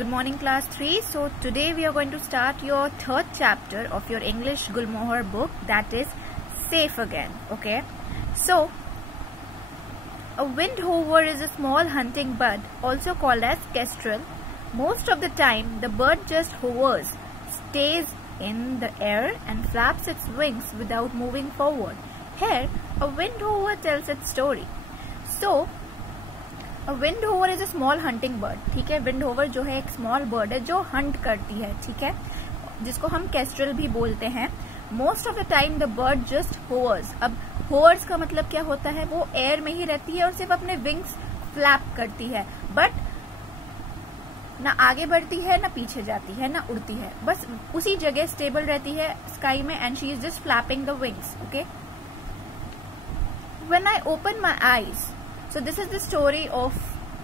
Good morning class 3. So today we are going to start your third chapter of your English Gulmohar book, that is Safe Again. Okay. So a windhover is a small hunting bird, also called as kestrel. Most of the time the bird just hovers, stays in the air and flaps its wings without moving forward. Here a windhover tells its story. So a windhover is a small hunting bird. ठीक है, windhover जो है एक small bird है जो hunt करती है, ठीक है, जिसको हम kestrel भी बोलते हैं. Most of the time the bird just hovers. अब hovers का मतलब क्या होता है? वो air में ही रहती है और सिर्फ अपने wings flap करती है, but ना आगे बढ़ती है, ना पीछे जाती है, ना उड़ती है, बस उसी जगह stable रहती है sky में, and she is just flapping the wings. Okay. When I open my eyes, so this is the story of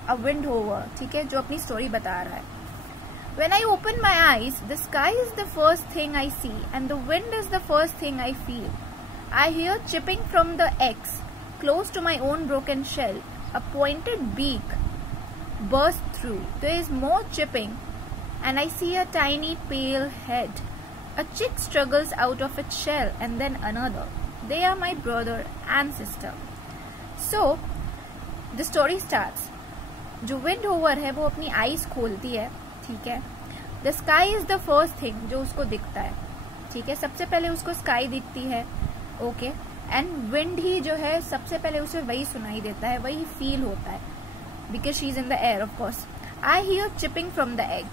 a windhover, ठीक है, जो अपनी story बता रहा है. When I open my eyes, the sky is the first thing I see and the wind is the first thing I feel. I hear chipping from the eggs close to my own broken shell. A pointed beak bursts through. There is more chipping and I see a tiny pale head. A chick struggles out of its shell and then another. They are my brother and sister. So the story starts. जो windhover है वो अपनी eyes खोलती है, ठीक है. The sky is the first thing जो उसको दिखता है, ठीक है. सबसे पहले उसको sky दिखती है, ओके. एंड wind ही जो है सबसे पहले उसे वही सुनाई देता है, वही फील होता है, because she is in the air of course. I hear chipping from the egg.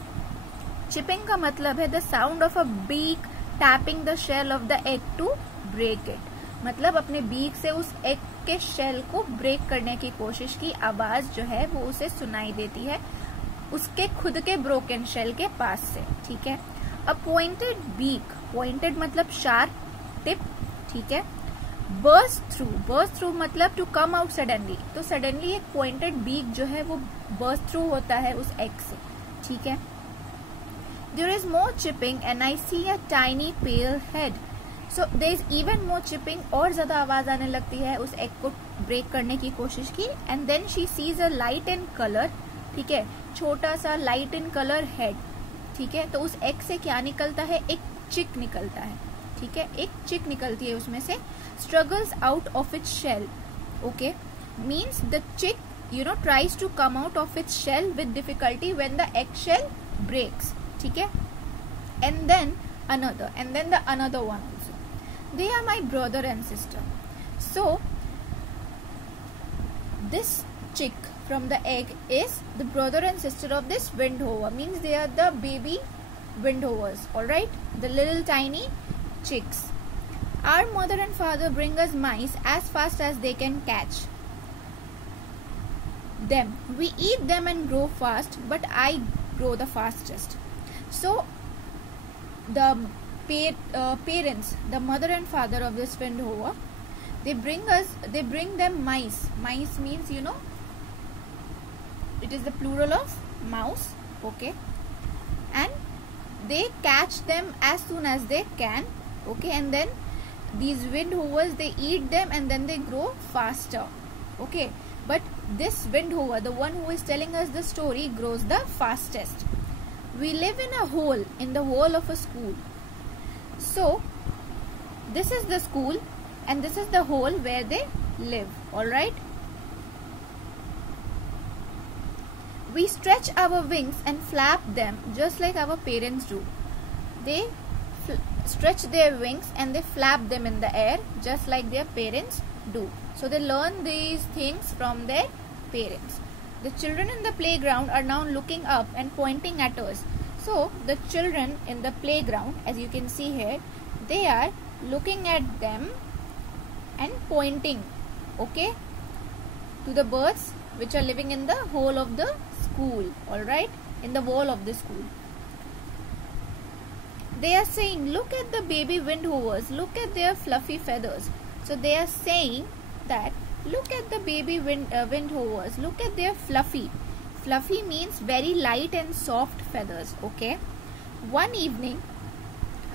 Chipping का मतलब है the sound of a beak tapping the shell of the egg to break it. मतलब अपने बीक से उस egg के shell को break करने की कोशिश की आवाज जो है वो उसे सुनाई देती है उसके खुद के ब्रोकन शेल के पास से, ठीक है. अ पॉइंटेड बीक, पॉइंटेड मतलब शार्प टिप, ठीक है. बर्स्ट थ्रू मतलब टू कम आउट सडनली, तो सडनली एक पॉइंटेड बीक जो है वो बर्स्ट थ्रू होता है उस एग से, ठीक है. There is more chipping and I see a tiny pale head. So there is even more chipping, और ज्यादा आवाज आने लगती है उस एग को ब्रेक करने की कोशिश की. And then she sees a light in colour, ठीक है, छोटा सा लाइट इन कलर हेड, ठीक है. तो उस एग से क्या निकलता है? एक चिक निकलता है, ठीक है, एक चिक निकलती है उसमें से. Struggles out of its shell, okay, means the chick tries to come out of its shell with difficulty when the egg shell breaks, ठीक है. And then another, and then the another one. They are my brother and sister. So this chick from the egg is the brother and sister of this windhover, means they are the baby windhovers, alright, the little tiny chicks. Our mother and father bring us mice as fast as they can catch them. We eat them and grow fast, but I grow the fastest. So the parents, the mother and father of this windhover, they bring them mice. Mice means it is the plural of mouse, okay, and they catch them as soon as they can, okay, and then these windhovers, they eat them and then they grow faster, okay. But this windhover, the one who is telling us the story, grows the fastest. We live in a hole in the wall of a school. So this is the school and this is the hole where they live, alright. We stretch our wings and flap them just like our parents do. They stretch their wings and they flap them in the air just like their parents do. So they learn these things from their parents. The children in the playground are now looking up and pointing at us. So the children in the playground, as you can see here, they are looking at them and pointing, okay, to the birds which are living in the hole of the school, alright, in the wall of the school. They are saying, look at the baby windhovers, look at their fluffy feathers. So they are saying that, look at the baby windhovers, look at their fluffy. Fluffy means very light and soft feathers, okay. One evening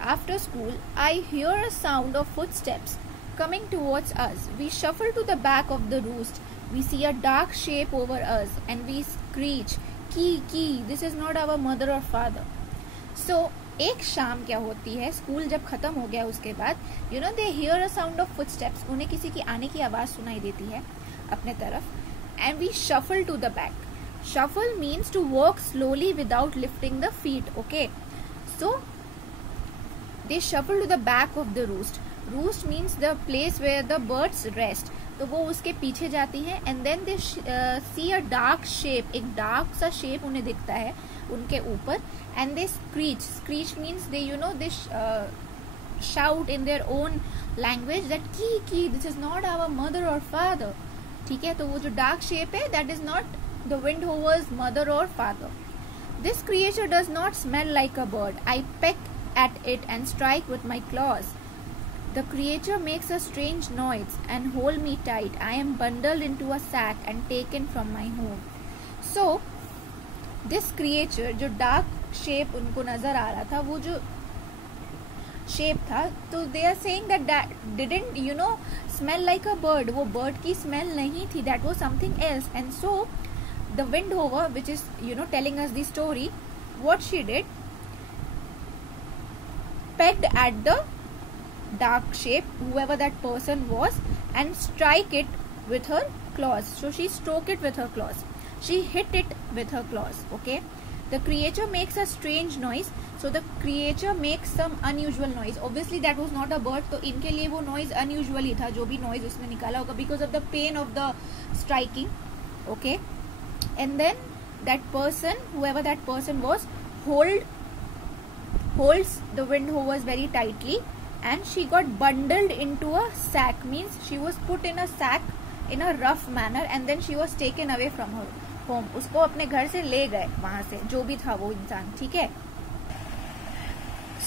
after school, I hear a sound of footsteps coming towards us. We shuffle to the back of the roost. We see a dark shape over us and we screech, की this is not our mother और father. So एक शाम क्या होती है, school जब खत्म हो गया उसके बाद you know they hear a sound of footsteps, उन्हें किसी की आने की आवाज सुनाई देती है अपने तरफ. And we shuffle to the back. Shuffle means to walk slowly without lifting the feet. Okay, so they shuffle to the back of the roost. Roost means the place where the birds rest. तो वो उसके पीछे जाती हैं. And then they see a dark shape, एक dark सा shape उन्हें दिखता है उनके ऊपर. And they screech. Screech means they you know they shout in their own language that की this is not our mother और फादर. ठीक है, तो वो जो डार्क शेप है that is not the windhover's mother और father. This creature does not smell like a bird. I peck at it and strike with my claws. The creature makes a strange noise and hold me tight. I am bundled into a sack and taken from my home. So this creature, जो dark shape उनको नजर आ रहा था, वो जो shape था, तो they are saying that didn't you know smell like a bird. वो bird की smell नहीं थी, that was something else. And so the windhover, which is you know telling us the story, what she did, pecked at the dark shape, whoever that person was, and strike it with her claws. So she struck it with her claws. She hit it with her claws. Okay. The creature makes a strange noise. So the creature makes some unusual noise. Obviously that was not a bird. तो इनके लिए वो noise unusual ही था, जो भी noise उसने निकाला होगा, because of the pain of the striking. Okay. And then that person, whoever that person was, holds the windhovers very tightly, and she got bundled into a sack. Means she was put in a sack in a rough manner, and then she was taken away from her home. उसको अपने घर से ले गए वहां से, जो भी था वो इंसान. ठीक है.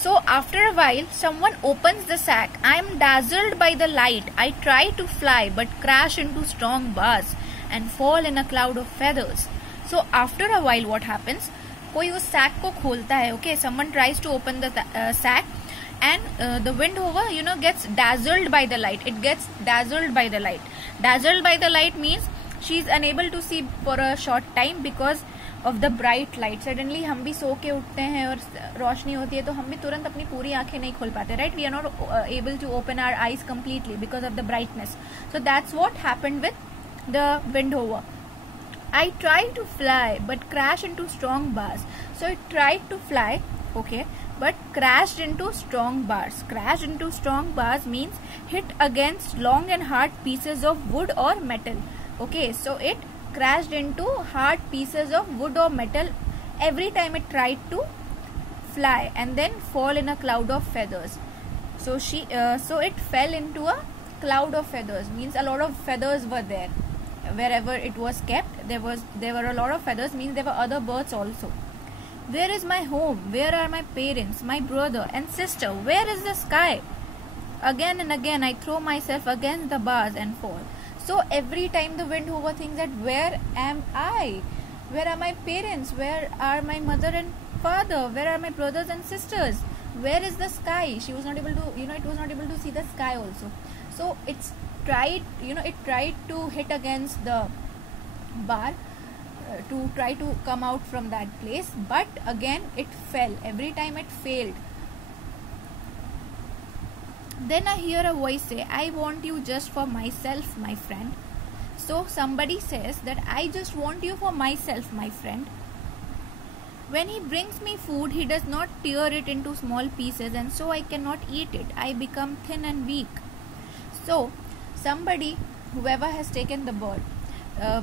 So after a while someone opens the sack. I am dazzled by the light. I try to fly but crash into strong bars and fall in a cloud of feathers. So after a while what happens, कोई उस sac को खोलता है. Okay, someone tries to open the sack and the windhover you know gets dazzled by the light. It gets dazzled by the light. Dazzled by the light means she is unable to see for a short time because of the bright light. Suddenly हम भी सो के उठते हैं और रोशनी होती है, तो हम भी तुरंत अपनी पूरी आंखें नहीं खोल पाते, right? We are not able to open our eyes completely because of the brightness. So that's what happened with the windhover. I tried to fly but crashed into strong bars. So it tried to fly, okay, but crashed into strong bars. Crashed into strong bars means hit against long and hard pieces of wood or metal. Okay, so it crashed into hard pieces of wood or metal every time it tried to fly, and then fall in a cloud of feathers. So so it fell into a cloud of feathers. Means a lot of feathers were there. Wherever it was kept, there were a lot of feathers. Means there were other birds also. Where is my home? Where are my parents, my brother and sister? Where is the sky? Again and again I throw myself against the bars and fall. So every time the windhover thinks that where am I? Where are my parents? Where are my mother and father? Where are my brothers and sisters? Where is the sky? She was not able to, it was not able to see the sky also. So it's tried, it tried to hit against the bar to try to come out from that place, but again it fell. Every time it failed. Then I hear a voice say, I want you just for myself, my friend. So somebody says that I just want you for myself, my friend. When he brings me food, he does not tear it into small pieces, and so I cannot eat it. I become thin and weak. So somebody, whoever has taken the bird,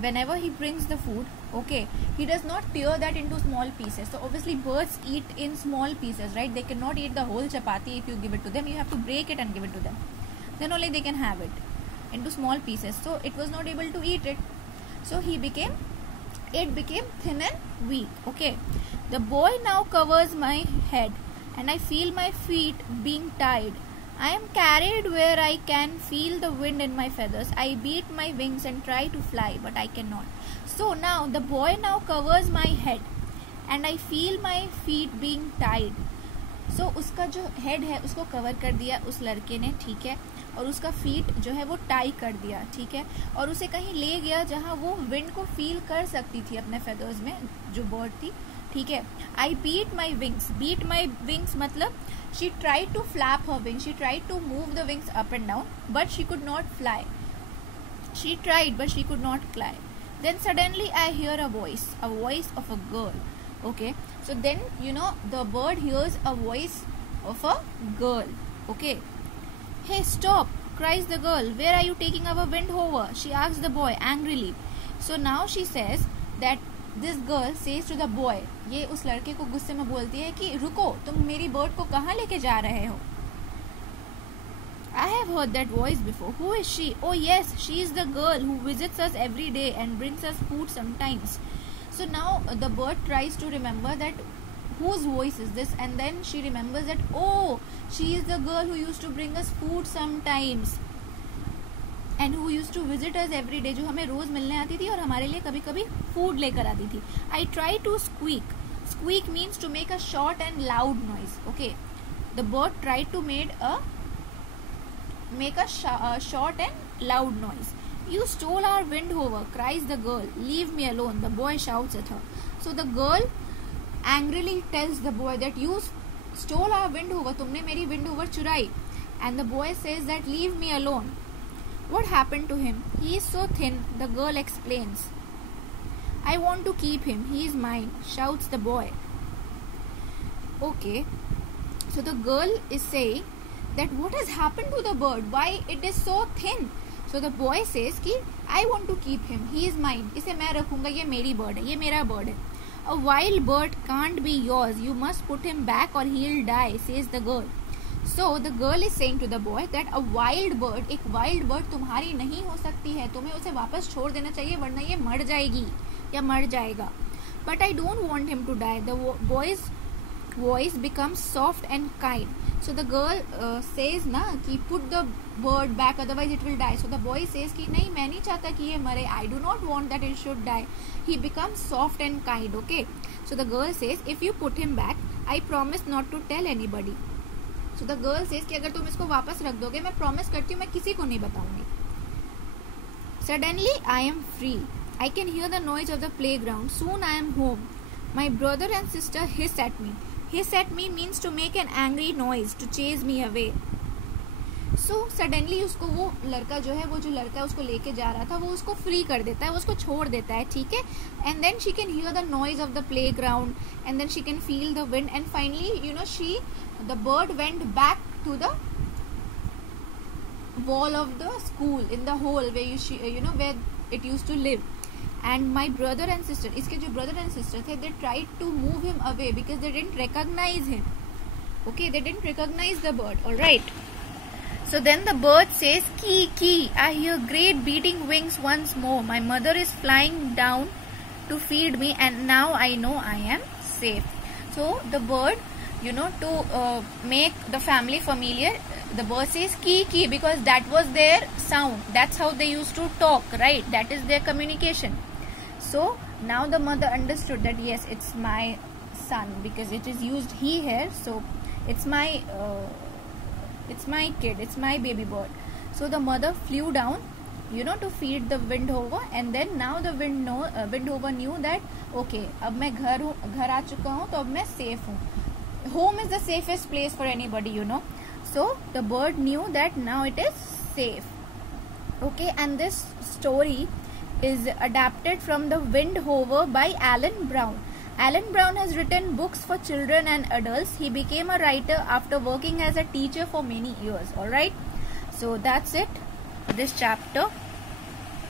whenever he brings the food, okay, he does not tear that into small pieces. So obviously birds eat in small pieces, right? They cannot eat the whole chapati if you give it to them. You have to break it and give it to them. Then only they can have it into small pieces. So it was not able to eat it. So it became thin and weak. Okay. The boy now covers my head, and I feel my feet being tied. I am carried where I can feel the wind in my feathers. I beat my wings and try to fly, but I cannot. So now the boy now covers my head, and I feel my feet being tied. So उसका जो head है उसको cover कर दिया उस लड़के ने, ठीक है, और उसका फीट जो है वो टाई कर दिया, ठीक है, और उसे कहीं ले गया जहाँ वो विंड को फील कर सकती थी अपने फेदर्स में, जो बर्ड थी, ठीक है. आई बीट माई विंग्स मतलब she tried to flap her wings, she tried to move the wings up and down, but she could not fly. She tried, but she could not fly. Then suddenly I hear a voice of a girl. Okay, so then the bird hears a voice of a girl. Okay, hey, stop! Cries the girl. Where are you taking our Windhover? She asks the boy angrily. So now she says that this girl says to the boy. ये उस लड़के को गुस्से में बोलती है कि रुको, तुम मेरी बर्ड को कहाँ लेके जा रहे हो? I have heard that voice before. Who is she? Oh yes, she is the girl who visits us every day and brings us food sometimes. So now the bird tries to remember that whose voice is this, and then she remembers that, oh, she is the girl who used to bring us food sometimes and who used to visit us every day, जो हमें रोज मिलने आती थी और हमारे लिए कभी कभी फूड लेकर आती थी. I try to squeak. Squeak means to make a short and loud noise. Okay, the bird tried to make a short and loud noise. You stole our Windhover, cries the girl. Leave me alone, the boy shouts at her. So the girl angrily tells the boy that you stole our Windhover, तुमने मेरी Windhover चुराई. And the boy says that leave me alone. What happened to him? He is so thin, the girl explains. I want to keep him, he is mine, shouts the boy. Okay, so the girl is saying that what has happened to the bird, why it is so thin. So the boy says कि I want to keep him, he is mine, इसे मैं रखूंगा, ये मेरी bird है, ये मेरा bird है. A wild bird can't be yours, you must put him back or he'll die, says the girl. So the girl is saying to the boy that a wild bird, एक wild bird तुम्हारी नहीं हो सकती है, तुम्हें उसे वापस छोड़ देना चाहिए वरना ये मर जाएगी या मर जाएगा. But I don't want him to die. The boy's voice becomes soft and kind. So the girl says ना कि put the bird back, otherwise it will die. So the boy says कि नहीं, मैं नहीं चाहता कि ये मरे. I do not want that it should die. He becomes soft and kind. Okay. So the girl says, if you put him back, I promise not to tell anybody. So the girl says कि अगर तुम इसको वापस रख दोगे, मैं promise करती हूँ मैं किसी को नहीं बताऊंगी. Suddenly I am free. I can hear the noise of the playground. Soon I am home. My brother and sister hiss at me. Hiss at me means to make an angry noise, to chase me away. So suddenly उसको वो लड़का जो है, वो जो लड़का उसको लेके जा रहा था, वो उसको फ्री कर देता है, वो उसको छोड़ देता है, ठीक है. And then she can hear the noise of the playground, and then she can feel the wind, and finally the bird went back to the wall of the school, in the hole where where it used to live. And my brother and sister, इसके जो brother and sister थे, they tried to move him away because they didn't recognize him. Okay, they didn't recognize the bird. All right. So then the bird says, "Kee, kee." I hear great beating wings once more. My mother is flying down to feed me, and now I know I am safe. So the bird, to make the family familiar, the bird says "kee, kee" because that was their sound. That's how they used to talk, right? That is their communication. So now the mother understood that yes, it's my son, because it is used he here. So it's my kid, it's my baby bird. So the mother flew down, to feed the Windhover, and then now the Windhover knew that okay, अब मैं घर आ चुका हूँ, तो अब मैं safe हूँ. Home is the safest place for anybody, So the bird knew that now it is safe. Okay, and this story is adapted from the Windhover by Alan Brown. Alan Brown has written books for children and adults. He became a writer after working as a teacher for many years. Alright, so that's it for this chapter.